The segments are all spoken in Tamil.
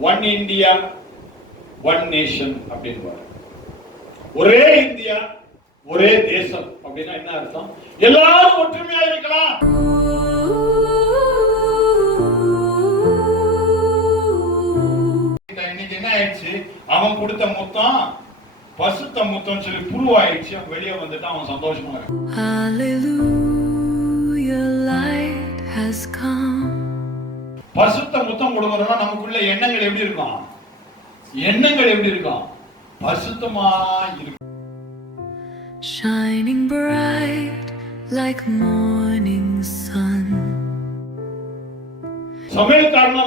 ஒன் இந்தியா ஒன் நேஷன் அப்படின்னு ஒரே இந்தியா ஒரே தேசம் அப்படின்னா என்ன அர்த்தம்? எல்லாரும் ஒற்றுமையா இருக்கலாம். இன்னைக்கு என்ன ஆயிடுச்சு? அவன் கொடுத்த முத்தம் பசுத்த முத்தம் சொல்லி புருவாயிடுச்சு அவன் வெளியே வந்துட்டு அவன் சந்தோஷமா இருக்கான். பசுத்த முத்தம் கொடுக்கறோம்னா நமக்குள்ள எண்ணங்கள் எப்படி இருக்கும்? எண்ணங்கள் எப்படி இருக்கும்? பசுத்தமா இருக்கும். Shining bright like morning sun. சமையல்காரன்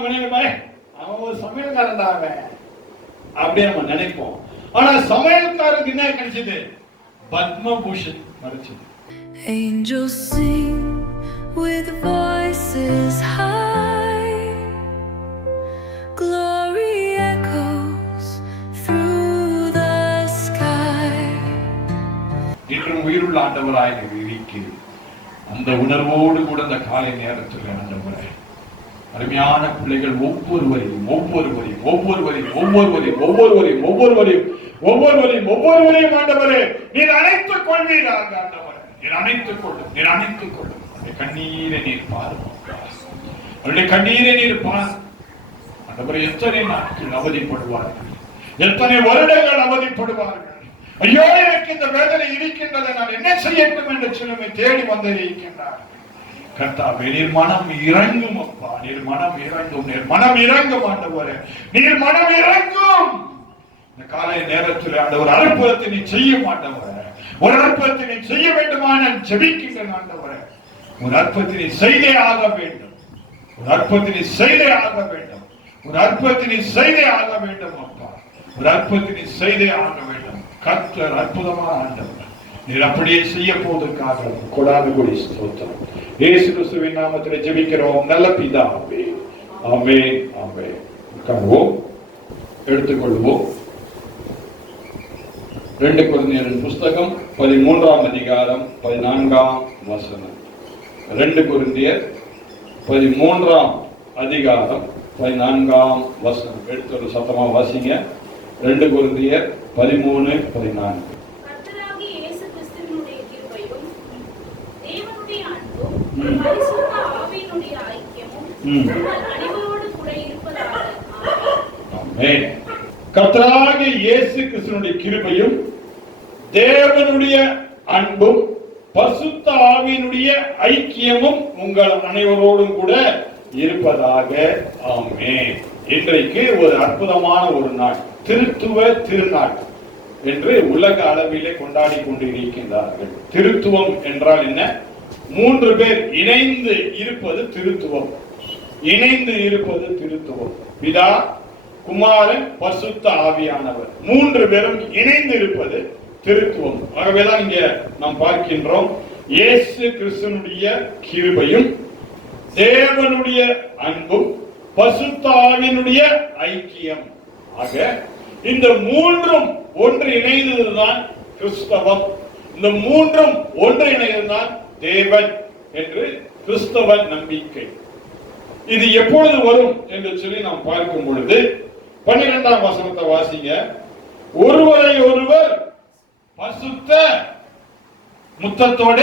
அவன் ஒரு சமையல்காரன் தான் அப்படியே நம்ம நினைப்போம். ஆனா சமையல்காரனுக்கு என்ன கிடைச்சது? Padma Bhushan மறைச்சது Angels sing with voices high. என்றும் உயிருள்ள ஆண்டவராய் இருக்கிறது அந்த உணர்வோடு கூட அந்த காலை நேரத்தில் ஆண்டவரே அருமையான பிள்ளைகள் ஒவ்வொருவரையும் ஒவ்வொருவரையும் ஒவ்வொருவரையும் ஒவ்வொருவரையும் ஒவ்வொருவரையும் ஒவ்வொருவரையும் ஒவ்வொருவரையும் ஒவ்வொருவரையும் ஆண்டவரே நீர் அணைத்துக் கொள்வீராக ஆண்டவரே. நீர் அணைத்துக் கொள்ளும் நீர் அணைத்துக் கொள்ளும். அந்த கண்ணீரை நீர் பாருங்க அவருடைய கண்ணீரை நீர் பார். ஆண்டவரே எத்தனை நாட்கள் அவதிப்படுவார்கள்? எத்தனை வருடங்கள் அவதிப்படுவார்கள்? ஐயோ எனக்கு இந்த வேதனை இருக்கின்றதை நான் என்ன செய்யட்டும் என்று சிலுமை தேடி வந்திருக்கின்றார் இருக்கின்றார்கள் கர்த்தாவே நீர் மனம் இறங்கும் அப்பா. நீர் மனம் இறங்கும் நீர் மனம் இறங்கும் ஆண்டவரே. நீர் மனம் இறங்கும். இந்த காலை நேரத்தில் அந்த ஒரு அற்புதத்தை நீ செய்ய மாட்டவரே. ஒரு அற்புதத்தை நீ செய்ய வேண்டுமா நான் ஜெபிக்கின்றேன் ஆண்டவரே. ஒரு அற்புதத்தை நீ செய்தே ஆக வேண்டும். ஒரு அற்புதத்தை நீ செய்தே ஆக வேண்டும். ஒரு அற்புதத்தை நீ செய்தே ஆக வேண்டும் அப்பா. ஒரு அற்புதத்தை நீ செய்தே ஆக வேண்டும். கர்த்தர் அற்புதமான ஆண்டவர். நீர் அப்படியே செய்ய போவதற்காக கொடாது கொடி ஸ்தோத்திரம். இயேசு கிறிஸ்துவின் நாமத்தில் ஜெபிக்கிறோம். நல்ல பிதாவே. ஆமே ஆமே உட்காருவோம். எடுத்துக்கொள்வோம். ரெண்டு குழந்தையரின் புஸ்தகம் பதிமூன்றாம் அதிகாரம் பதினான்காம் வசனம். ரெண்டு குருந்தியர் பதிமூன்றாம் அதிகாரம் பதினான்காம் வசனம். எடுத்து ஒரு சத்தமாக வாசிங்க. ரெண்டு குருந்தியர் பதிமூணு பதினான்கு. கத்தராக இயேசு கிருஷ்ணனுடைய கிருபையும் தேவனுடைய அன்பும் பசுத்த ஆவியினுடைய ஐக்கியமும் உங்கள் அனைவரோடும் கூட இருப்பதாக ஆமே இன்றைக்கு ஒரு அற்புதமான ஒரு நாள். திருத்துவ திருநாள் என்று உலக அளவிலே கொண்டாடி கொண்டு இருக்கின்றார்கள் திருத்துவம் என்றால் என்ன? மூன்று பேர் இணைந்து இருப்பது திருத்துவம். இணைந்து இருப்பது திருத்துவம். பிதா குமாரன் பசுத்த ஆவியானவர். மூன்று பேரும் இணைந்து இருப்பது திருத்துவம். ஆகவேதான் இங்க நாம் பார்க்கின்றோம் இயேசு கிறிஸ்துனுடைய கிருபையும் தேவனுடைய அன்பும் பசுத்த ஆவியினுடைய ஐக்கியம். ஆக இந்த மூன்றும் ஒன்று இணைந்ததுதான் கிறிஸ்தவம். இந்த மூன்றும் ஒன்று இணைந்ததுதான் தேவன் என்று கிறிஸ்தவ நம்பிக்கை. இது எப்பொழுது வரும் என்று சொல்லி நாம் பார்க்கும் பொழுது பன்னிரெண்டாம் வசனத்தை வாசிங்க. ஒருவரை ஒருவர் பசுத்த முத்தத்தோட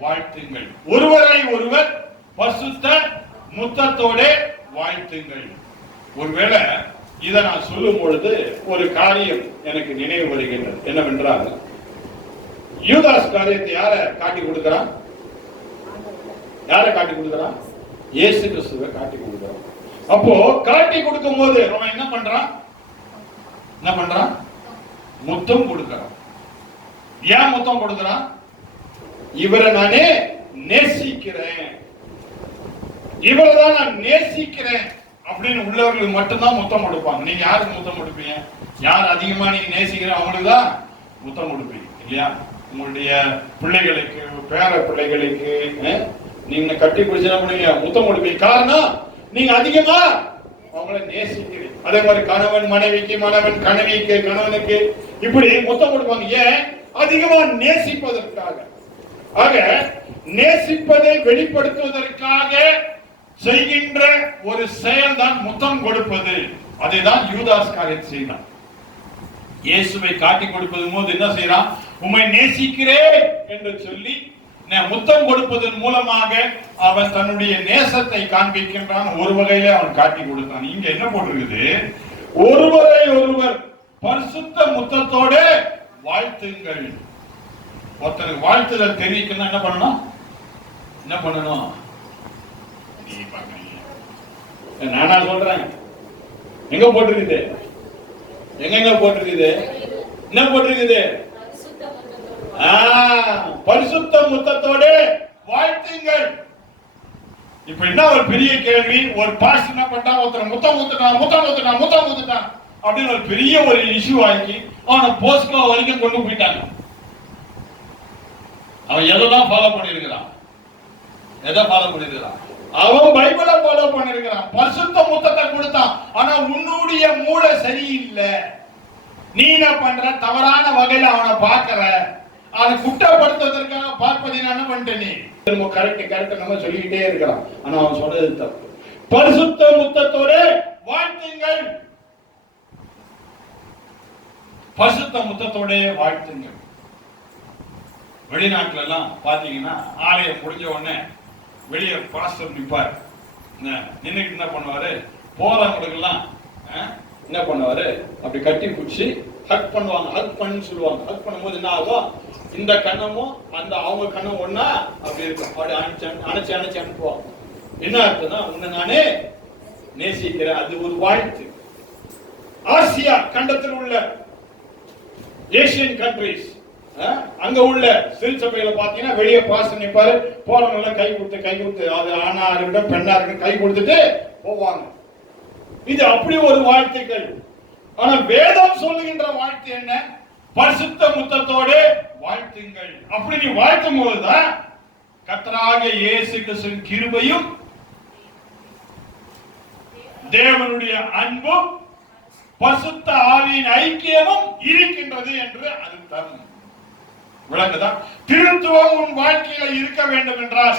வாழ்த்துங்கள். ஒருவரை ஒருவர் பசுத்த முத்தத்தோட வாழ்த்துங்கள். ஒருவேளை இதை நான் சொல்லும் பொழுது ஒரு காரியம் எனக்கு நினைவு வருகின்றது. என்னவென்றால் யூதாஸ் காரியத்தை யார காட்டி கொடுக்கிறான்? யாரை காட்டி கொடுக்கிறான்? இயேசு கிறிஸ்துவை காட்டி கொடுக்கிறான். அப்போ காட்டி கொடுக்கும் போது அவன் என்ன பண்றான்? என்ன பண்றான்? முத்தம் கொடுக்கிறான். ஏன் முத்தம் கொடுக்கிறான்? இவரை நானே நேசிக்கிறேன். இவரை தான் நான் நேசிக்கிறேன். அப்படின்னு உள்ளவர்களுக்கு மட்டும்தான் முத்தம் கொடுப்பாங்க. நீங்க யாருக்கு முத்தம் கொடுப்பீங்க? யார் அதிகமா நீங்க நேசிக்கிறேன் அவங்களுக்கு தான் முத்தம் கொடுப்பீங்க இல்லையா? உங்களுடைய பிள்ளைகளுக்கு பேர பிள்ளைகளுக்கு நீங்க கட்டி பிடிச்சா பண்ணுவீங்க முத்தம் கொடுப்பீங்க. காரணம் நீங்க அதிகமா அவங்கள நேசிக்கிறீங்க. அதே மாதிரி கணவன் மனைவிக்கு மனவன் கணவிக்கு கணவனுக்கு இப்படி முத்தம் கொடுப்பாங்க. ஏன்? அதிகமா நேசிப்பதற்காக. ஆக நேசிப்பதை வெளிப்படுத்துவதற்காக செய்கின்ற ஒரு செயல் தான் முத்தம் கொடுப்பது. அதை தான் யூதாஸ் காரியத்தை செய்தான் இயேசுவை காட்டி கொடுப்பது போது என்ன செய்யறான் உம்மை நேசிக்கிறேன் என்று சொல்லி முத்தம் கொடுப்பதன் மூலமாக அவன் தன்னுடைய நேசத்தை காண்பிக்கின்றான். ஒரு வகையில அவன் காட்டி கொடுத்தான். இங்க என்ன போட்டிருக்குது? ஒருவரை ஒருவர் பரிசுத்த முத்தத்தோட வாழ்த்துங்கள். ஒருத்தருக்கு வாழ்த்துதல் தெரிவிக்கணும் என்ன பண்ணணும்? என்ன பண்ணணும்? நானா சொல்றேன். எங்க போட்டிருக்குது? எங்கெங்க போட்டிருக்குது? என்ன போட்டிருக்குது? பரிசுத்த முத்தத்தோட வாழ்த்துங்கள். இப்ப என்ன ஒரு பெரிய கேள்வி? ஒரு பாஸ் என்ன பண்ணா ஒருத்தர் முத்தம் ஊத்துட்டான் முத்தம் ஊத்துட்டான் முத்தம் ஊத்துட்டான் அப்படின்னு ஒரு பெரிய ஒரு இஷ்யூ ஆக்கி அவனை போஸ்ட்கோ வரைக்கும் கொண்டு போயிட்டாங்க. அவன் எதெல்லாம் ஃபாலோ பண்ணிருக்கிறான் எதை ஃபாலோ பண்ணிருக்கிறான் அவன் பைபிளை ஃபாலோ பண்ணிருக்கிறான். பரிசுத்த முத்தத்தை கொடுத்தான். ஆனா உன்னுடைய மூளை சரியில்லை. நீ என்ன பண்ற? தவறான வகையில அவனை பார்க்கற. அது குற்றப்படுத்துவதற்காக பார்ப்பதை என்ன பண்ணிட்டேன் நீ திரும்ப கரெக்ட் கரெக்ட் நம்ம சொல்லிக்கிட்டே இருக்கிறான். ஆனா அவன் சொன்னது தப்பு. பரிசுத்த முத்தத்தோட வாழ்த்துங்கள். பரிசுத்த முத்தத்தோட வாழ்த்துங்கள். வெளிநாட்டுல எல்லாம் பாத்தீங்கன்னா ஆலயம் முடிஞ்ச உடனே வெளியே பாஸ்டர் நிப்பார். நின்னுட்டு என்ன பண்ணுவாரு? போறவங்களுக்கெல்லாம் என்ன பண்ணுவாரு? அப்படி கட்டி பிடிச்சி ஹக் பண்ணுவாங்க. ஹக் பண்ணு சொல்லுவாங்க. ஹக் பண்ணும்போது என்ன ஆகும் இந்த கண்ணமும் அந்த அவங்க கண்ணும் ஒன்னா அப்படி இருக்கும். அப்படி அணைச்சு அணைச்சு அணைச்சு அனுப்புவாங்க. என்ன அர்த்தம்னா உன்னை நானே நேசிக்கிறேன். அது ஒரு வாழ்த்து. ஆசியா கண்டத்தில் உள்ள ஏசியன் கண்ட்ரிஸ் அங்க உள்ள சிறு சபையில பாத்தீங்கன்னா வெளியே பாச நிப்பாரு. போறவங்க எல்லாம் கை கொடுத்து கை கொடுத்து அது ஆணா இருக்கட்டும் பெண்ணா இருக்கட்டும் கை கொடுத்துட்டு போவாங்க. இது அப்படி ஒரு வாழ்த்துக்கள் ஆனா வேதம் சொல்லுகின்ற வாழ்த்து என்ன? பரிசுத்த முத்தத்தோடு வாழ்த்துங்கள். அப்படி நீ வாழ்த்தும் போதுதான் கத்தராக இயேசு கிருஷ்ணன் கிருபையும் தேவனுடைய அன்பும் பசுத்த ஆவியின் ஐக்கியமும் இருக்கின்றது என்று அர்த்தம் விளங்குதா திருத்துவம் உன் வாழ்க்கையில இருக்க வேண்டும் என்றால்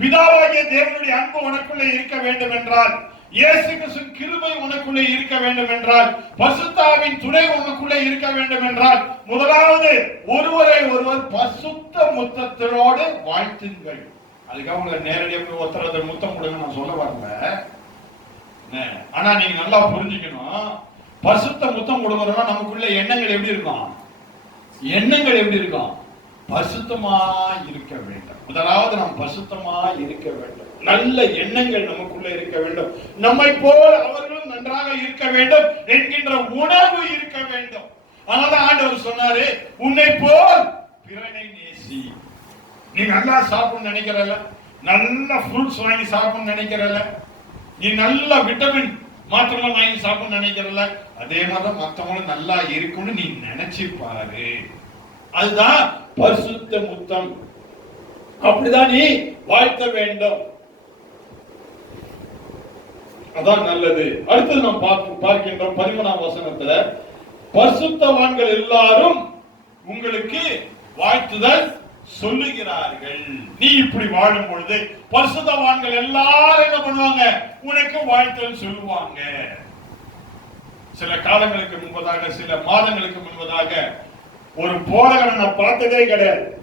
பிதாவாகிய தேவனுடைய அன்பு உனக்குள்ளே இருக்க வேண்டும் என்றால் இயேசு கிறிஸ்துவின் கிருபை உனக்குள்ளே இருக்க வேண்டும் என்றால் பசுத்தாவின் துணை உனக்குள்ளே இருக்க வேண்டும் என்றால் முதலாவது ஒருவரை ஒருவர் பசுத்த முத்தத்தினோடு வாழ்த்துங்கள். அதுக்காக உங்களை நேரடியாக போய் ஒருத்தர் முத்தம் கொடுங்க நான் சொல்ல வரல. ஆனா நீங்க நல்லா புரிஞ்சுக்கணும். பசுத்த முத்தம் கொடுக்கறோம்னா நமக்குள்ள எண்ணங்கள் எப்படி இருக்கும்? எண்ணங்கள் எப்படி இருக்கும்? பசுத்தமா இருக்க வேண்டும். முதலாவது நாம் பசுத்தமா இருக்க வேண்டும். நல்ல எண்ணங்கள் நமக்குள்ள இருக்க வேண்டும். நம்மை போல் அவர்களும் நன்றாக இருக்க வேண்டும் என்கின்ற உணர்வு இருக்க வேண்டும். அதனால ஆண்டவர் சொன்னாரு உன்னை போல் பிறனை நேசி. நீ நல்லா சாப்பிடணும்னு நினைக்கிறல நல்ல ஃப்ரூட்ஸ் வாங்கி சாப்பிடணும்னு நினைக்கிறல்ல? நீ நல்ல விட்டமின் மாத்திரமா வாங்கி சாப்பிட நினைக்கிறல அதே மாதிரி மத்தவங்களும் நல்லா இருக்கும்னு நீ நினைச்சு பாரு அதுதான் பரிசுத்த முத்தம். அப்படிதான் நீ வாழ்த்த வேண்டும். அதான் நல்லது. அடுத்தது நாம் பார்க்க பார்க்கின்றோம் பதிமூணாம் வசனத்துல பரிசுத்தவான்கள் எல்லாரும் உங்களுக்கு வாழ்த்துதல் சொல்லுகிறார்கள். நீ இப்படி வாழும் பொழுது பரிசுத்தவான்கள் எல்லாரும் என்ன பண்ணுவாங்க? உனக்கு வாழ்த்தல் சொல்லுவாங்க. சில காலங்களுக்கு முன்பதாக சில மாதங்களுக்கு முன்பதாக ஒரு போராக நான் பார்த்ததே கிடையாது.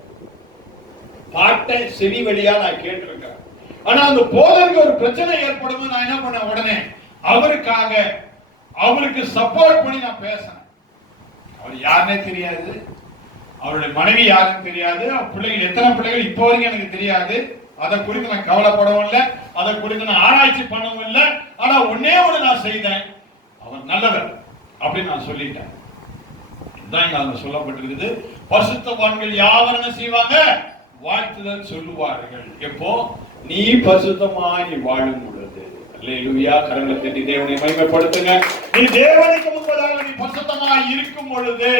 பாட்டை செவி வழியா நான் கேட்டிருக்கேன். ஆனா அந்த போதருக்கு ஒரு பிரச்சனை ஏற்படும் நான் என்ன பண்ண உடனே அவருக்காக அவருக்கு சப்போர்ட் பண்ணி நான் பேசினேன். அவர் யாருன்னே தெரியாது. அவருடைய மனைவி யாருன்னு தெரியாது. பிள்ளைகள் எத்தனை பிள்ளைகள் இப்போ வரைக்கும் எனக்கு தெரியாது. அதை குறித்து நான் கவலைப்படவும் இல்லை. அதை குறித்து நான் ஆராய்ச்சி பண்ணவும் இல்லை. ஆனா ஒன்னே ஒண்ணு நான் செய்தேன். அவர் நல்லவர் அப்படின்னு நான் சொல்லிட்டேன். இதுதான் இங்க அதுல சொல்லப்பட்டிருக்குது. பரிசுத்தவான்கள் யாவர் என்ன செய்வாங்க? வாழ்த்துதல் சொல்லுவார்கள். எப்போ? நீ பசுத்தமாய் வாழும் பொழுது அல்லேலூயா. கரங்களை தட்டி தேவனை மகிமைப்படுத்துங்க. நீ தேவனுக்கு முன்பதாக நீ பசுத்தமாய் இருக்கும் பொழுது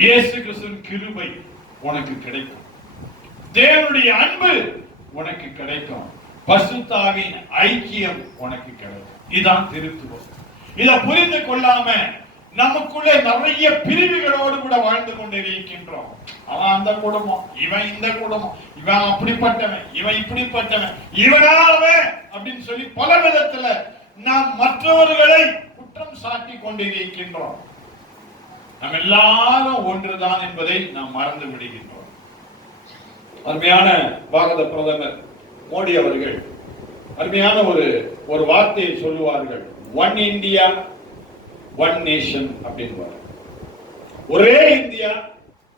இயேசு கிறிஸ்துவின் கிருபை உனக்கு கிடைக்கும். தேவனுடைய அன்பு உனக்கு கிடைக்கும். பசுத்தாவின் ஐக்கியம் உனக்கு கிடைக்கும். இதான் திருத்துவம். இதை புரிந்து கொள்ளாம நமக்குள்ளே நிறைய பிரிவுகளோடு கூட வாழ்ந்து கொண்டிருக்கின்றோம். அவன் அந்த குடும்பம் இவன் இந்த குடும்பம் இவன் அப்படிப்பட்டவன் இவன் இப்படிப்பட்டவன் இவனாலவன் அப்படின்னு சொல்லி பல விதத்துல நாம் மற்றவர்களை குற்றம் சாட்டி கொண்டிருக்கின்றோம். நாம் எல்லாரும் ஒன்றுதான் என்பதை நாம் மறந்து விடுகின்றோம். அருமையான பாரத பிரதமர் மோடி அவர்கள் அருமையான ஒரு ஒரு வார்த்தையை சொல்லுவார்கள். ஒன் இந்தியா ஒன் நேஷன் அப்படின்னு ஒரே இந்தியா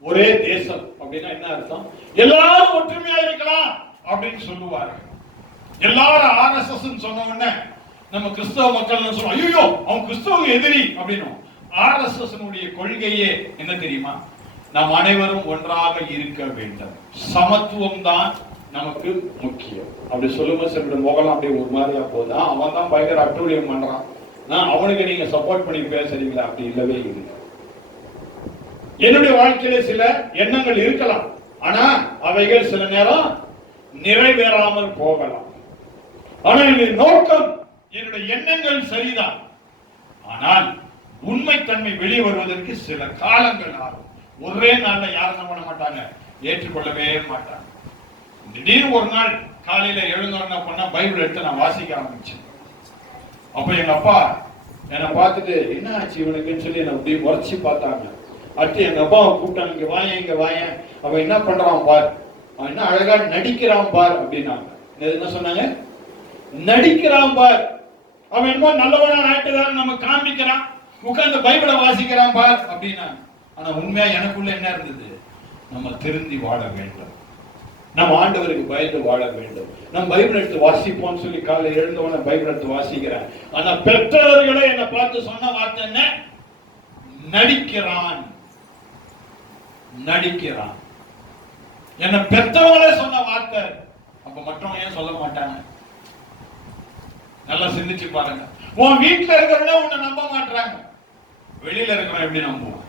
ஒரே தேசம் அப்படின்னா என்ன அர்த்தம்? எல்லாரும் ஒற்றுமையா இருக்கலாம் அப்படின்னு சொல்லுவார்கள். எல்லாரும் ஆர்எஸ்எஸ் சொன்ன உடனே நம்ம கிறிஸ்தவ மக்கள் சொல்லுவோம். ஐயோ அவன் கிறிஸ்தவ எதிரி ஆர் எஸ் எஸ் கொள்கையே என்ன தெரியுமா? நாம் அனைவரும் ஒன்றாக இருக்க வேண்டும். சமத்துவம் தான் நமக்கு முக்கியம். அப்படி சொல்லும்போது சில முகலாம் அப்படியே ஒரு மாதிரியா போகுது. அவன் தான் பயங்கர அட்டூழியம் பண்றான். நான் அவனுக்கு நீங்க சப்போர்ட் பண்ணி பேசுறீங்களா? அப்படி இல்லவே இல்லை. என்னுடைய வாழ்க்கையில சில எண்ணங்கள் இருக்கலாம். ஆனா அவைகள் சில நேரம் நிறைவேறாமல் போகலாம். ஆனா என்னுடைய நோக்கம் என்னுடைய எண்ணங்கள் சரிதான். ஆனால் உண்மைத்தன்மை வெளியே வருவதற்கு சில காலங்கள் ஆகும். ஒரே நாள்ல யாரும் என்ன பண்ண மாட்டாங்க? ஏற்றுக்கொள்ளவே மாட்டாங்க. திடீர்னு ஒரு நாள் காலையில எழுந்தோன்னா பண்ணா பைபிள் எடுத்து நான் வாசிக்க ஆரம்பிச்சேன். அப்ப எங்க அப்பா என்னை பார்த்துட்டு என்ன ஆச்சு இவனுக்குன்னு சொல்லி என்னை அப்படியே உரைச்சி பார்த்தாங்க. அடுத்து எங்க அப்பாவை கூப்பிட்டாங்க இங்க வாங்க இங்க வாயேன். அவன் என்ன பண்றான் பார். அவன் என்ன அழகா நடிக்கிறான் பார் அப்படின்னாங்க. என்ன சொன்னாங்க? நடிக்கிறான் பார். அவன் என்னமோ நல்லவனா நாட்டுதான் நம்ம காமிக்கிறான். உட்கார்ந்து பைபிளை வாசிக்கிறான் பார் அப்படின்னா ஆனா உண்மையா எனக்குள்ள என்ன இருந்தது? நம்ம திருந்தி வாழ வேண்டும். நம்ம ஆண்டவருக்கு பயந்து வாழ வேண்டும். நம்ம பைபிள் எடுத்து வாசிப்போம்னு சொல்லி காலைல எழுந்தவன பைபிள் எடுத்து வாசிக்கிறேன் ஆனா பெற்றவர்களே என்னை பார்த்து சொன்ன வார்த்தை என்ன? நடிக்கிறான். நடிக்கிறான். என்ன பெற்றவங்களே சொன்ன வார்த்தை. அப்ப மற்றவங்க ஏன் சொல்ல மாட்டாங்க? நல்லா சிந்திச்சு பாருங்க. உன் வீட்டுல இருக்கிறவங்க உன்னை நம்ப மாட்டாங்க வெளியில இருக்கிறோம் எப்படி நம்புவோம்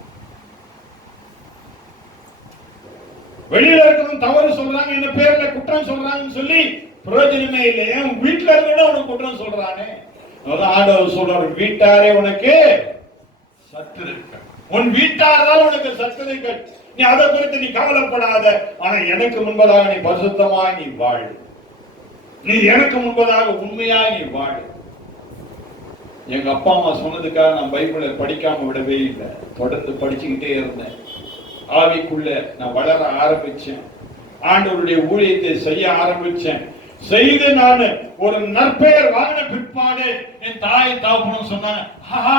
வெளியில இருக்கிறவன் தவறு சொல்றாங்க என்ன பேர்ல குற்றம் சொல்றாங்கன்னு சொல்லி பிரயோஜனமே இல்லை. ஏன்? வீட்டுல இருக்கிற உனக்கு குற்றம் சொல்றானே. ஆண்டவர் சொல்றாரு வீட்டாரே உனக்கு சத்துருக்கள். உன் வீட்டார் தான் உனக்கு சத்துருக்கள். நீ அதை குறித்து நீ கவலைப்படாத. ஆனா எனக்கு முன்பதாக நீ பரிசுத்தமா நீ வாழ். நீ எனக்கு முன்பதாக உண்மையா நீ வாழ். எங்க அப்பா அம்மா சொன்னதுக்காக நான் பைபிளை படிக்காம விடவே இல்லை. தொடர்ந்து படிச்சுக்கிட்டே இருந்தேன். ஆவிக்குள்ள நான் வளர ஆரம்பிச்சேன் ஆண்டவருடைய ஊழியத்தை செய்ய ஆரம்பிச்சேன் செய்து நான் ஒரு நற்பெயர் வாங்கின பிற்பாடு என் தாய் தாப்பனும் சொன்னாங்க ஆஹா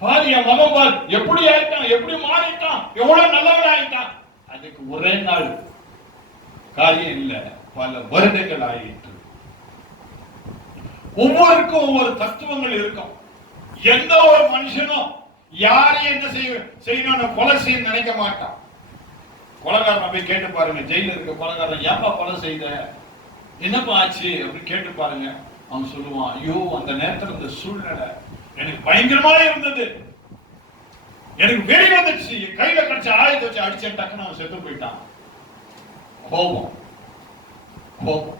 பாரு என் மகன் பார் எப்படி ஆயிட்டான்? எப்படி மாறிட்டான்? எவ்வளவு நல்லவன் ஆயிட்டான் அதுக்கு ஒரே நாள் காரியம் இல்லை. பல வருடங்கள் ஆயிட்டு ஒவ்வொருக்கும் ஒவ்வொரு தத்துவங்கள் இருக்கும். எந்த ஒரு மனுஷனும் யாரையும் என்ன செய்ய செய்யணும்னு கொலை செய்ய நினைக்க மாட்டான். கொலைகாரனை போய் கேட்டு பாருங்க ஜெயில இருக்க கொலைகாரன் ஏப்பா கொலை செய்த? என்னப்பா ஆச்சு? அப்படின்னு கேட்டு பாருங்க. அவன் சொல்லுவான் ஐயோ அந்த நேரத்தில் இந்த சூழ்நிலை எனக்கு பயங்கரமா இருந்தது. எனக்கு வெறி வந்துச்சு கையில கிடைச்ச ஆயுதத்தை வச்சு அடிச்சேன் டக்குன்னு அவன் செத்து போயிட்டான். கோபம். கோபம்.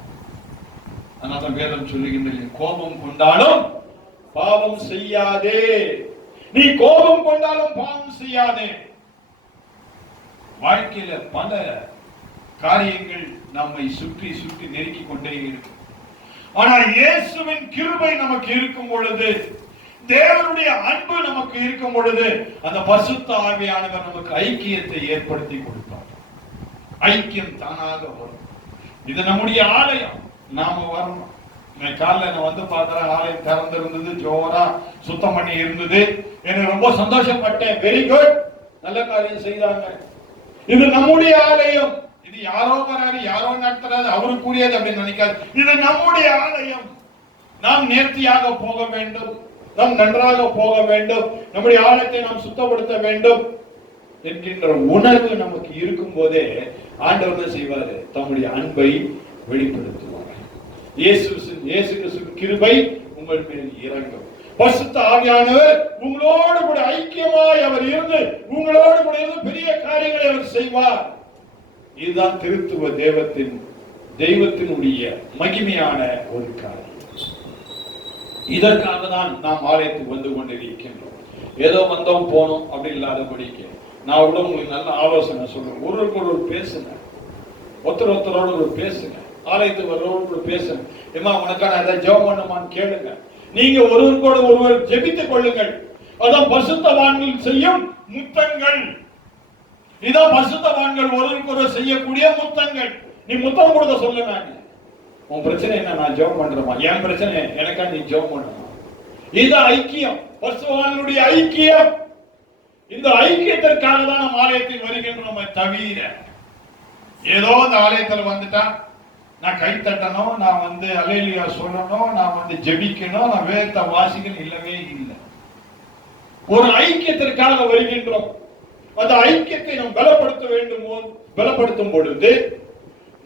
அதனால வேதம் சொல்லுகின்றேன் கோபம் கொண்டாலும் பாவம் செய்யாதே. நீ கோபம் கொண்டாலும் பாவம் செய்யாதே. வாழ்க்கையில பல காரியங்கள் நம்மை சுற்றி சுற்றி நெருக்கி கொண்டே இருக்கு. ஆனால் இயேசுவின் கிருபை நமக்கு இருக்கும் பொழுது தேவனுடைய அன்பு நமக்கு இருக்கும் பொழுது அந்த பசுத்த ஆவியானவர் நமக்கு ஐக்கியத்தை ஏற்படுத்தி கொடுப்பார். ஐக்கியம் தானாக வரும். இது நம்முடைய ஆலயம். நாம வரணும் நான் காலைல வந்து பார்த்தா ஆலயம் திறந்திருந்தது ஜோரா சுத்தம் பண்ணி இருந்தது. எனக்கு ரொம்ப சந்தோஷப்பட்டேன். வெரி குட் நல்ல காரியம் செய்தாங்க. இது நம்முடைய ஆலயம். இது யாரோ வராரு யாரோ நடத்துறாரு அவருக்குரியது அப்படின்னு நினைக்காது. இது நம்முடைய ஆலயம். நாம் நேர்த்தியாக போக வேண்டும். நாம் நன்றாக போக வேண்டும். நம்முடைய ஆலயத்தை நாம் சுத்தப்படுத்த வேண்டும் என்கின்ற உணர்வு நமக்கு இருக்கும் போதே ஆண்டவர் செய்வாரு? தம்முடைய அன்பை வெளிப்படுத்துவார். இயேசு இயேசு கிறிஸ்துவின் கிருபை உங்கள் மேல் இறங்கும். பசுத்த ஆவியானவர் உங்களோடு கூட ஐக்கியமாய் அவர் இருந்து உங்களோடு கூட இருந்து பெரிய காரியங்களை அவர் செய்வார். இதுதான் திருத்துவ தேவத்தின் தெய்வத்தினுடைய மகிமையான ஒரு காரியம். இதற்காக தான் நாம் ஆலயத்துக்கு வந்து கொண்டிருக்கின்றோம். ஏதோ வந்தோம் போனோம் அப்படி இல்லாதபடிக்கு நான் கூட உங்களுக்கு நல்ல ஆலோசனை சொல்றேன். ஒருவருக்கு ஒருவர் பேசுங்க. ஒருத்தர் ஒருத்தரோட ஒரு பேசுங்க. ஆலயத்துக்கு வர்றவரோட பேசுங்க. ஏமா உனக்கான அதை ஜெபம் பண்ணுமான்னு கேளுங்க. நீங்க ஒருவருக்கோடு ஒருவர் ஜெபித்துக் கொள்ளுங்கள். அதான் பசுத்தவான்கள் செய்யும் முத்தங்கள். இதான் பசுத்தவான்கள் ஒருவருக்கு ஒருவர் செய்யக்கூடிய முத்தங்கள். நீ முத்தம் கொடுக்க சொல்லுங்க உன் பிரச்சனை என்ன? நான் ஜெபம் பண்றேமா என் பிரச்சனை எனக்கா நீ ஜெபம் பண்ணணும்? இது ஐக்கியம். பசுவானுடைய ஐக்கியம். இந்த ஐக்கியத்திற்காக தான் நம்ம ஆலயத்தில் நம்ம தவிர ஏதோ இந்த ஆலயத்தில் வந்துட்டா நான் கை தட்டணும் நான் வந்து அலேலியா சொல்லணும் நான் வந்து ஜெபிக்கணும் நான் வேதத்தை வாசிக்கணும் இல்லவே இல்லை. ஒரு ஐக்கியத்திற்காக வருகின்றோம். அந்த ஐக்கியத்தை நாம் பலப்படுத்த வேண்டும் பலப்படுத்தும் பொழுது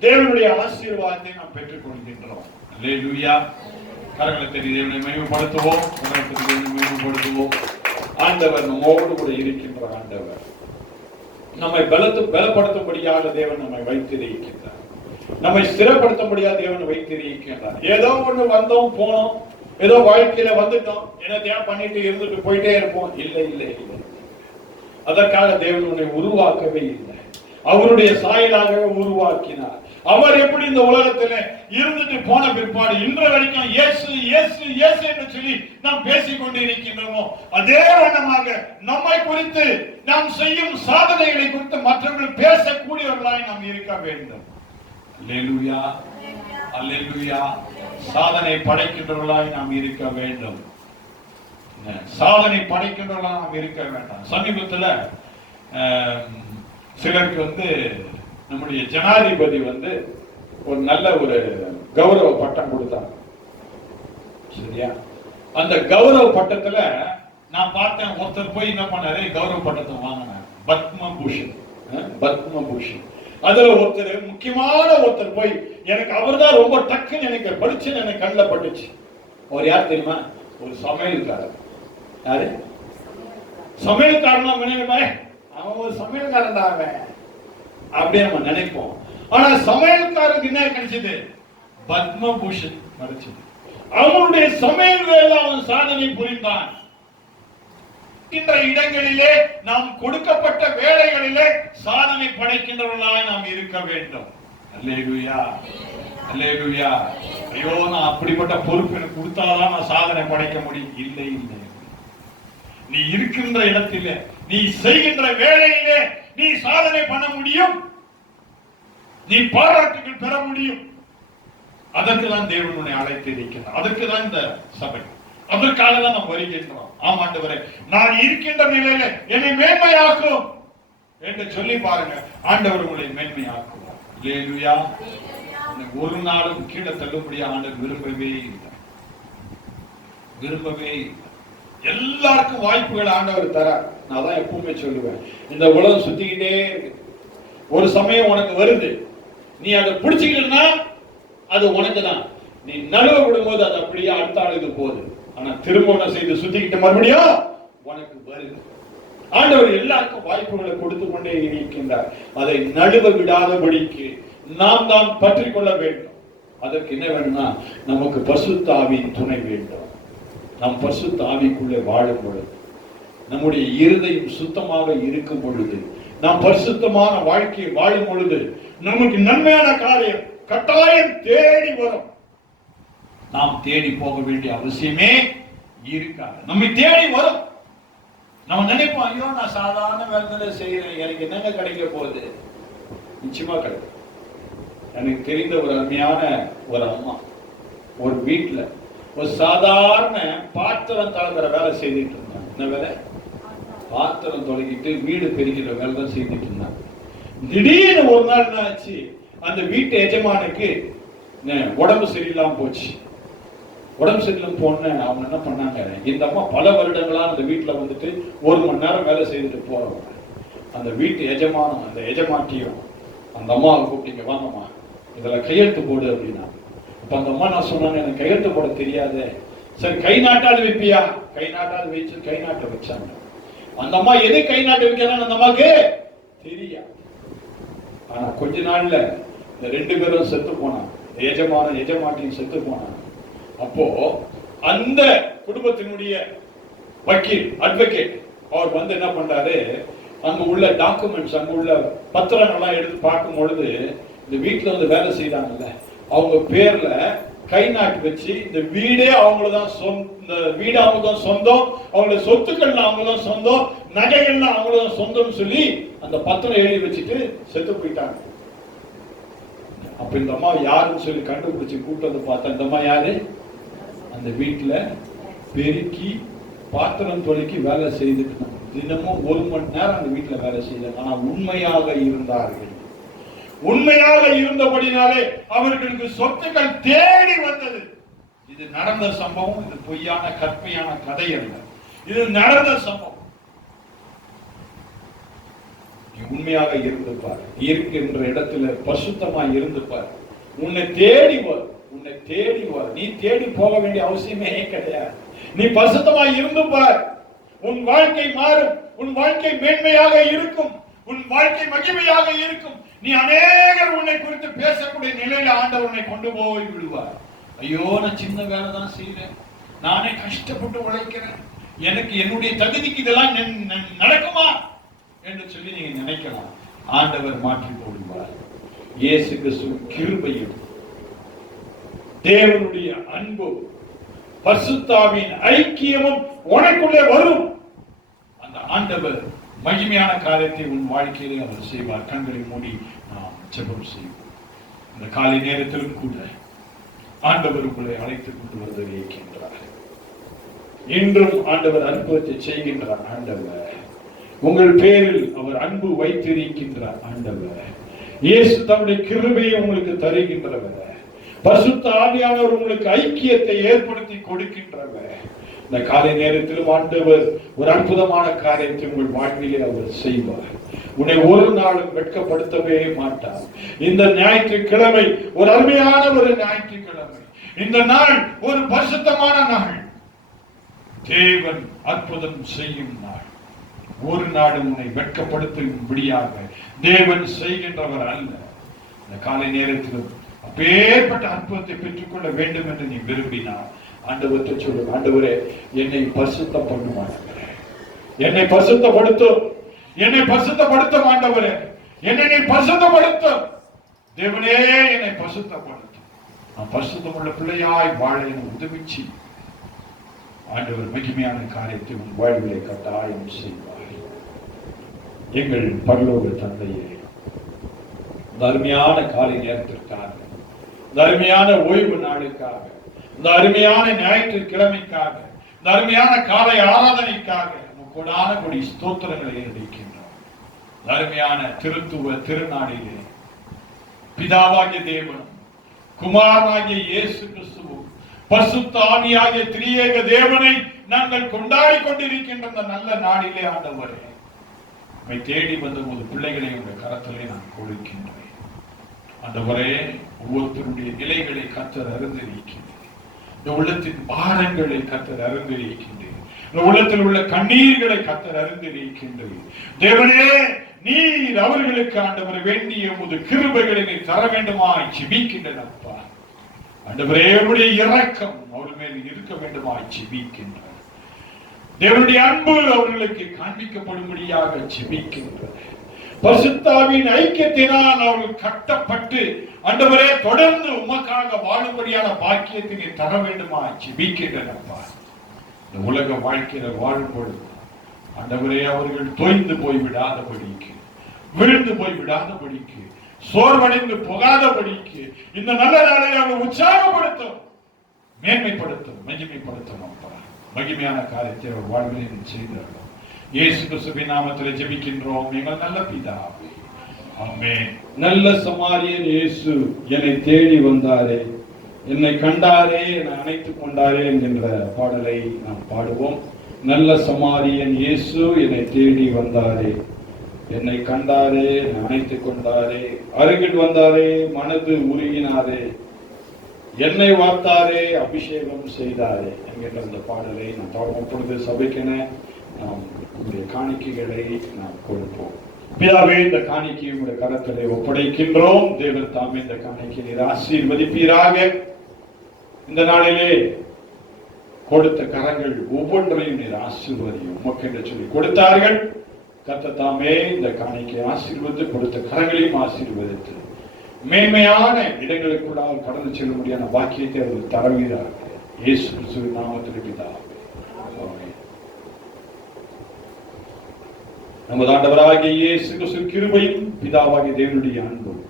தேவனுடைய ஆசீர்வாதத்தை நாம் பெற்றுக் கொள்கின்றோம் அல்லேலூயா கரங்களை தெரிய தேவனை மேம்படுத்துவோம் உலகத்தை தேவனை மேம்படுத்துவோம் ஆண்டவர் நம்மோடு கூட இருக்கின்ற ஆண்டவர். நம்மை பலத்து பலப்படுத்தும்படியாக தேவன் நம்மை வைத்திருக்கின்றார். நம்மை ஸ்திரப்படுத்த முடியாத தேவன் வைத்திருக்கின்றார். ஏதோ ஒண்ணு வந்தோம் போனோம். ஏதோ வாழ்க்கையில வந்துட்டோம். என்ன பண்ணிட்டு இருந்துட்டு போயிட்டே இருப்போம். இல்லை இல்லை இல்லை. அதற்காக தேவன் உன்னை உருவாக்கவே இல்லை. அவருடைய சாயலாகவே உருவாக்கினார். அவர் எப்படி இந்த உலகத்துல இருந்துட்டு போன பிற்பாடு இன்று வரைக்கும் இயேசு இயேசு இயேசு என்று சொல்லி நாம் பேசிக் கொண்டிருக்கின்றோமோ அதே வண்ணமாக நம்மை குறித்து நாம் செய்யும் சாதனைகளை குறித்து மற்றவர்கள் பேசக்கூடியவர்களாய் நாம் இருக்க வேண்டும். அல்லேலூயா அல்லேலூயா சாதனை படைக்கின்றவர்களாய் நாம் இருக்க வேண்டும். சாதனை படைக்கின்றவர்களா நாம் இருக்க வேண்டாம். சமீபத்துல சிலருக்கு வந்து நம்முடைய ஜனாதிபதி வந்து ஒரு நல்ல ஒரு கௌரவ பட்டம் கொடுத்தாங்க. சரியா? அந்த கௌரவ பட்டத்துல நான் பார்த்தேன் ஒருத்தர் போய் என்ன பண்ணாரு? கௌரவ பட்டத்தை வாங்கினார். பத்ம பத்மபூஷன். பத்ம அதுல ஒருத்தர் முக்கியமான ஒருத்தர் போய் எனக்கு அவர் தான் ரொம்ப டக்குன்னு எனக்கு படிச்சுன்னு எனக்கு கண்ணில் பட்டுச்சு. அவர் யார் தெரியுமா? ஒரு சமையல்காரர். யாரு? சமையல்காரனா நினைப்பே அவன் ஒரு சமையல்காரன் தான் அவன். அப்படியே நம்ம நினைப்போம். ஆனா சமையல்காரருக்கு என்ன கிடைச்சது? பத்மபூஷன் கிடைச்சது. அவனுடைய சமையல் வேலை அவன் சாதனை புரிந்தான். இருக்கின்ற இடங்களிலே நாம் கொடுக்கப்பட்ட வேலைகளிலே சாதனை படைக்கின்றவர்களாய் நாம் இருக்க வேண்டும். அல்லேலூயா. அல்லேலூயா. ஐயோ நான் அப்படிப்பட்ட பொறுப்பு எனக்கு கொடுத்தாதான் நான் சாதனை படைக்க முடியும். இல்லை இல்லை. நீ இருக்கின்ற இடத்திலே நீ செய்கின்ற வேலையிலே நீ சாதனை பண்ண முடியும். நீ பாராட்டுகள் பெற முடியும். அதற்கு தான் தேவன் உன்னை அழைத்து இருக்கிறார். அதற்கு தான் இந்த சபை. அதற்காக தான் நாம் வருகின்றோம் ஆமாண்டவரே நான் இருக்கின்ற நிலையில என்னை மேன்மையாக்கும் என்று சொல்லி பாருங்க. ஆண்டவர் உங்களை மேன்மையாக்குவார் லேலுயா ஒரு நாளும் கீழே தள்ளுபடியா ஆண்டவர் விரும்பவே இல்லை. விரும்பவே இல்லை. எல்லாருக்கும் வாய்ப்புகள் ஆண்டவர் தர நான் தான் எப்பவுமே சொல்லுவேன். இந்த உலகம் சுத்திக்கிட்டே இருக்கு. ஒரு சமயம் உனக்கு வருது. நீ அதை பிடிச்சிக்கிட்டா அது உனக்கு தான் நீ நழுவ விடும்போது அது அப்படியே அடுத்த ஆளுக்கு போகுது. ஆனா திருமணம் செய்து சுத்திக்கிட்டு மறுபடியும் உனக்கு வருது. ஆண்டவர் எல்லாருக்கும் வாய்ப்புகளை கொடுத்து கொண்டே இருக்கின்றார். அதை நழுவ விடாதபடிக்கு நாம் தான் பற்றி கொள்ள வேண்டும். அதற்கு என்ன வேணும்னா நமக்கு பசுத்தாவின் துணை வேண்டும். நாம் பசுத்தாவிக்குள்ளே வாழும் பொழுது நம்முடைய இருதயம் சுத்தமாக இருக்கும் பொழுது நாம் பரிசுத்தமான வாழ்க்கையை வாழும் பொழுது நமக்கு நன்மையான காரியம் கட்டாயம் தேடி வரும். நாம் தேடி போக வேண்டிய அவசியமே இருக்காது. நம்மை தேடி வரும். நம்ம நினைப்போம் ஐயோ நான் சாதாரண வேலை செய்யறேன் எனக்கு என்னங்க கிடைக்க போகுது? நிச்சயமா கிடைக்கும். எனக்கு தெரிந்த ஒரு அருமையான ஒரு அம்மா ஒரு வீட்டில் ஒரு சாதாரண பாத்திரம் தளர்கிற வேலை செய்துட்டு இருந்தாங்க. என்ன வேலை? பாத்திரம் தொலைக்கிட்டு வீடு பெருக்கிற வேலை தான் செய்துட்டு இருந்தாங்க. திடீர்னு ஒரு நாள் என்ன ஆச்சு? அந்த வீட்டு எஜமானுக்கு உடம்பு சரியில்லாம போச்சு. உடம்பு சரியில்லாம போனேன். அவங்க என்ன பண்ணாங்க? இந்த அம்மா பல வருடங்களா அந்த வீட்டுல வந்துட்டு ஒரு மணி நேரம் வேலை செய்துட்டு போறவங்க அந்த வீட்டு எஜமானம் அந்த எஜமாட்டியும் அந்த அம்மாவை கூப்பிட்டீங்க வாங்கம்மா இதுல கையெழுத்து போடு அப்படின்னா. இப்போ அந்த அம்மா நான் சொன்னாங்க? எனக்கு கையெழுத்து போட தெரியாதே. சரி கை நாட்டாது வைப்பியா? கை நாட்டாது வச்சு கை நாட்ட வச்சாங்க. அந்த அம்மா எது கை நாட்டு வைக்கிறான்னு அந்த அம்மாக்கு தெரியா. ஆனா கொஞ்ச நாள்ல இந்த ரெண்டு பேரும் செத்து போனான் எஜமான எஜமாட்டியும் செத்து போனான் அப்போ அந்த குடும்பத்தினுடைய வக்கீல் அட்வொகேட் அவர் வந்து என்ன பண்றாரு? அங்க உள்ள டாக்குமெண்ட்ஸ் அங்க உள்ள பத்திரங்கள்லாம் எடுத்து பார்க்கும் பொழுது இந்த வீட்டுல வந்து வேலை செய்யறாங்கல்ல அவங்க பேர்ல கை நாட்டு வச்சு இந்த வீடே அவங்களதான் சொந்த இந்த வீடு அவங்க தான் சொந்தம் அவங்களோட சொத்துக்கள்லாம் அவங்க தான் சொந்தம் நகைகள்லாம் அவங்க தான் சொந்தம்னு சொல்லி அந்த பத்திரம் எழுதி வச்சுட்டு செத்து போயிட்டாங்க. அப்ப இந்த அம்மா யாருன்னு சொல்லி கண்டுபிடிச்சு கூட்டு பார்த்தா இந்த அம்மா யாரு? அந்த வீட்டில் பெருக்கி பாத்திரம் தொலைக்கி வேலை செய்துட்டு தினமும் ஒரு மணி நேரம் அந்த வீட்டில் வேலை செய்தாங்க ஆனால் உண்மையாக இருந்தார்கள். உண்மையாக இருந்தபடினாலே அவர்களுக்கு சொத்துக்கள் தேடி வந்தது. இது நடந்த சம்பவம் இது பொய்யான கற்பையான கதை அல்ல. இது நடந்த சம்பவம். நீ உண்மையாக இருந்துப்பார். இருக்கின்ற இடத்துல பசுத்தமா இருந்துப்பார். உன்னை தேடி வரும். உன்னை தேடி வா. நீ தேடி போக வேண்டிய அவசியமே கிடையாது. நீ பசுத்தமா இருந்து பார் உன் வாழ்க்கை மாறும். உன் வாழ்க்கை மேன்மையாக இருக்கும். உன் வாழ்க்கை மகிமையாக இருக்கும். நீ அநேகர் உன்னை குறித்து பேசக்கூடிய நிலையில ஆண்டவர் உன்னை கொண்டு போய் விடுவார். ஐயோ நான் சின்ன வேலை தான் செய்யறேன் நானே கஷ்டப்பட்டு உழைக்கிறேன். எனக்கு என்னுடைய தகுதிக்கு இதெல்லாம் நன்- நன்- நடக்குமா? என்று சொல்லி நீங்க நினைக்கலாம். ஆண்டவர் மாற்றி போடுவார். இயேசு கிறிஸ்து கிருபையும் தேவனுடைய அன்பும் பசுத்தாவின் ஐக்கியமும் உனக்குள்ளே வரும். அந்த ஆண்டவர் மகிமையான காரியத்தை உன் வாழ்க்கையிலே அவர் செய்வார். கண்களை மூடி நாம் ஜெபம் செய்வோம். இந்த காலை நேரத்திலும் கூட ஆண்டவர் உங்களை அழைத்துக் கொண்டு வந்து இருக்கின்றார் இன்றும் ஆண்டவர் அனுபவத்தை செய்கின்றார் ஆண்டவர் உங்கள் பேரில் அவர் அன்பு வைத்திருக்கின்றார் ஆண்டவர் இயேசு தம்முடைய கிருபையை உங்களுக்கு தருகின்றவர். பசுத்த ஆவியானவர் உங்களுக்கு ஐக்கியத்தை ஏற்படுத்தி கொடுக்கின்றவர். இந்த காலை நேரத்திலும் ஆண்டவர் ஒரு அற்புதமான காரியத்தை உங்கள் வாழ்விலே அவர் செய்வார். உன்னை ஒரு நாளும் வெட்கப்படுத்தவே மாட்டார். இந்த ஞாயிற்றுக்கிழமை ஒரு அருமையான ஒரு ஞாயிற்றுக்கிழமை. இந்த நாள் ஒரு பரிசுத்தமான நாள். தேவன் அற்புதம் செய்யும் நாள். ஒரு நாடும் உன்னை வெட்கப்படுத்தும்படியாக தேவன் செய்கின்றவர் அல்ல. இந்த காலை நேரத்திலும் அப்பேற்பட்ட அற்புதத்தை பெற்றுக்கொள்ள வேண்டும் என்று நீ விரும்பினால் ஆண்டவர்கிட்ட சொல்லு ஆண்டவரே என்னை பரிசுத்தம் பண்ணும் ஆண்டவரே என்னை பரிசுத்தப்படுத்தும் என்னை பரிசுத்தப்படுத்தும் ஆண்டவரே. என்னை நீ பரிசுத்தப்படுத்தும் தேவனே என்னை பரிசுத்தப்படுத்தும் நான் பரிசுத்தம் உள்ள பிள்ளையாய் வாழ என உதவிச்சு. ஆண்டவர் மகிமையான காரியத்தை உன் வாழ்விலே கட்டாயம் செய்வார். எங்கள் பரலோக தந்தையே அருமையான காலை நேரத்திற்காக இந்த அருமையான ஓய்வு நாளுக்காக இந்த அருமையான ஞாயிற்றுக்கிழமைக்காக இந்த அருமையான காலை ஆராதனைக்காக உமக்கு கொடான கொடி ஸ்தோத்திரங்களை ஏறடிக்கின்றோம் இந்த அருமையான திருத்துவ திருநாளிலே பிதாவாகிய தேவனும் குமாரனாகிய இயேசு கிறிஸ்துவும் பசுத்த ஆவியாகிய திரியேக தேவனை நாங்கள் கொண்டாடி கொண்டிருக்கின்ற அந்த நல்ல நாளிலே ஆண்டவரே. உம்மை தேடி வந்த போது பிள்ளைகளை உங்கள் கரத்திலே நான் கொடுக்கின்றேன். ஆண்டவரே ஒவ்வொருத்தருடைய நிலைகளை கத்தர் அறிந்திருக்கின்றேன் இந்த உள்ளத்தின் பாரங்களை கத்தர் அறிந்திருக்கின்றேன் இந்த உள்ளத்தில் உள்ள கண்ணீர்களை கத்தர் அறிந்திருக்கின்றேன் தேவனே நீர் அவர்களுக்கு ஆண்டவர் வேண்டிய உமது கிருபைகளை நீர் தர வேண்டுமாய் ஜெபிக்கின்றேன் அப்பா. ஆண்டவரே இரக்கம் அவர் மேல் இருக்க வேண்டுமாய் ஜெபிக்கின்றேன். தேவனுடைய அன்பு அவர்களுக்கு காண்பிக்கப்படும்படியாக ஜெபிக்கின்றது பரிசுத்தாவின் ஐக்கியத்தினால் அவர்கள் கட்டப்பட்டு அண்டவரே தொடர்ந்து உமக்காக வாழும்படியான பாக்கியத்தினை தர வேண்டுமா? ஜிபிக்கின்றனப்பா. இந்த உலக வாழ்க்கையில வாழும் பொழுது அவர்கள் தொய்ந்து போய் விடாதபடிக்கு விழுந்து போய் விடாதபடிக்கு சோர்வடைந்து போகாதபடிக்கு இந்த நல்ல நாளை அவர் உற்சாகப்படுத்தும் மேன்மைப்படுத்தும் மகிமைப்படுத்தும் அப்பா. மகிமையான காரியத்தை அவர் வாழ்வில் செய்தார்கள் இயேசு கிறிஸ்துவின் நாமத்தில் ஜெபிக்கின்றோம். நீங்கள் நல்ல பிதாவே. ஆமே நல்ல சமாரியன் இயேசு என்னை தேடி வந்தாரே. என்னை கண்டாரே என்னை அணைத்துக் கொண்டாரே என்கின்ற பாடலை நாம் பாடுவோம். நல்ல சமாரியன் இயேசு என்னை தேடி வந்தாரே. என்னை கண்டாரே என்னை அணைத்துக் கொண்டாரே. அருகில் வந்தாரே மனது உருகினாரே. என்னை வார்த்தாரே அபிஷேகம் செய்தாரே என்கின்ற அந்த பாடலை நாம் பாடுவோம். பொழுது சபைக்கென நாம் உங்களுடைய காணிக்கைகளை நாம் கொடுப்போம். பிதாவே இந்த காணிக்கையை உங்களுடைய கரத்திலே ஒப்படைக்கின்றோம். தேவன் தாமே இந்த காணிக்கை நீர் ஆசீர்வதிப்பீராக. இந்த நாளிலே கொடுத்த கரங்கள் ஒவ்வொன்றையும் நீர் ஆசீர்வதியும் உமக்கு என்று சொல்லி கொடுத்தார்கள். கத்த தாமே இந்த காணிக்கை ஆசீர்வதித்து கொடுத்த கரங்களையும் ஆசீர்வதித்து மேன்மையான இடங்களுக்குள்ளால் கடந்து செல்ல முடியாத பாக்கியத்தை அவர்கள் தரவீராக இயேசு கிறிஸ்துவின் நாமத்தில் பிதாவே ஆமென். நமது ஆண்டவராகிய இயேசு கிறிஸ்து கிருபையும் பிதாவாகிய தேவனுடைய அன்பும்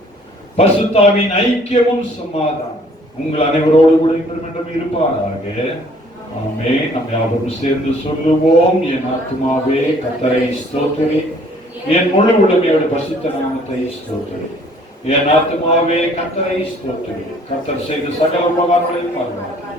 பசுத்தாவின் ஐக்கியமும் சமாதானம் உங்கள் அனைவரோடு கூட இன்றும் என்றும் இருப்பாராக. ஆமே நம்ம யாவரும் சேர்ந்து சொல்லுவோம். என் ஆத்மாவே கத்தரை ஸ்தோத்திரி. என் முழு உடமையோட பசித்த நாமத்தை ஸ்தோத்திரி. என் ஆத்மாவே கத்தரை ஸ்தோத்திரி. கத்தர் செய்த சகல உபகாரங்களையும் மறவாதே.